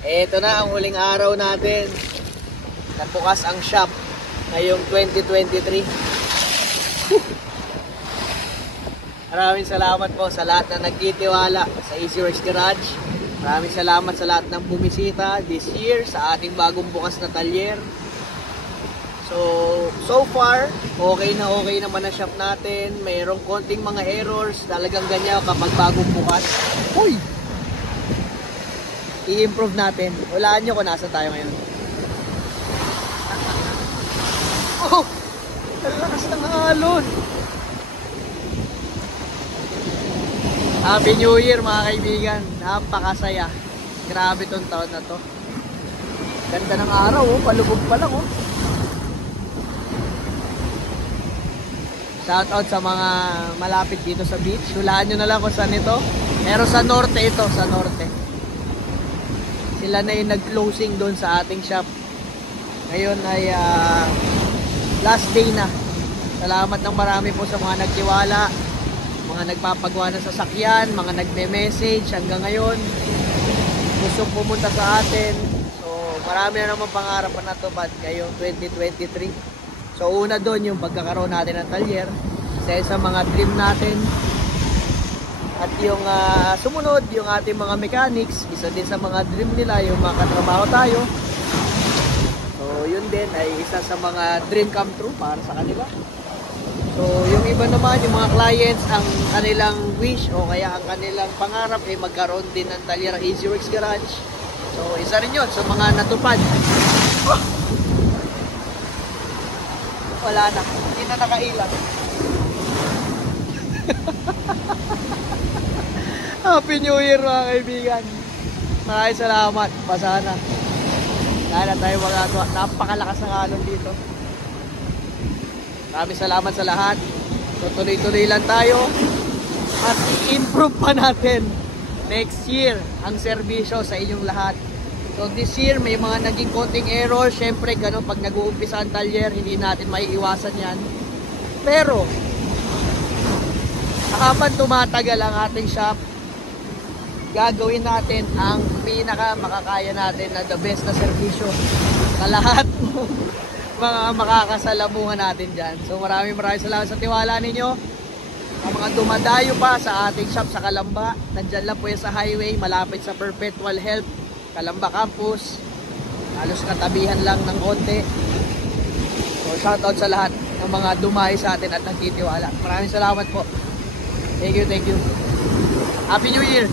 Ito na ang huling araw natin. Nagbukas ang shop ngayong 2023. Maraming salamat po sa lahat na nagtitiwala sa EasyWorks Garage. Maraming salamat sa lahat ng bumisita this year sa ating bagong bukas na talyer. So far, okay naman na shop natin. Mayroong konting mga errors. Talagang ganyan kapag bagong bukas. Uy! I-improve natin. Walaan nyo kung nasa tayo ngayon. Oh! Ang lakas ng alon! Happy New Year mga kaibigan. Napakasaya. Grabe tong taon na to. Ganda ng araw oh. Palubog pa lang oh. Shout out sa mga malapit dito sa beach. Hulaan nyo na lang kung saan ito. Pero sa norte ito. Sa norte. Sila na yung nag-closing doon sa ating shop. Ngayon ay last day na. Salamat ng marami po sa mga nagtiwala, mga nagpapagawa ng sasakyan, mga nagme-message hanggang ngayon. Gustong pumunta sa atin. So marami na naman pangarap na natupad ngayong 2023. So una doon yung pagkakaroon natin ng talyer. Isa sa mga dream natin. At yung sumunod, yung ating mga mechanics, isa din sa mga dream nila, yung makatrabaho tayo. So yun din ay isa sa mga dream come true para sa kanila. So yung iba naman, yung mga clients, ang kanilang wish o kaya ang kanilang pangarap ay magkaroon din ng talyer EasyWorks Garage. So isa rin yun sa mga natupad. Wala na, hindi na nakailang. Happy New Year mga kaibigan. Maraming salamat. Pasana. Dahil na tayo magagawa. Napakalakas ng alon dito. Maraming salamat sa lahat. So tuloy-tuloy lang tayo. At i-improve pa natin next year ang serbisyo sa inyong lahat. So this year may mga naging konting error. Syempre ganun pag nag-uumpisa ang talyer, hindi natin maiiwasan yan. Pero habang tumatagal ang ating shop, gagawin natin ang pinaka makakaya natin na the best na serbisyo sa lahat mga makakasalamuhan natin dyan. So maraming salamat sa tiwala ninyo. Ang mga dumadayo pa sa ating shop sa Calamba, nandyan lang po yan sa highway, malapit sa Perpetual Health Calamba Campus, halos katabihan lang ng konti. So shoutout sa lahat ng mga dumayo sa atin at nagtitiwala. Maraming salamat po. Thank you. Happy New Year!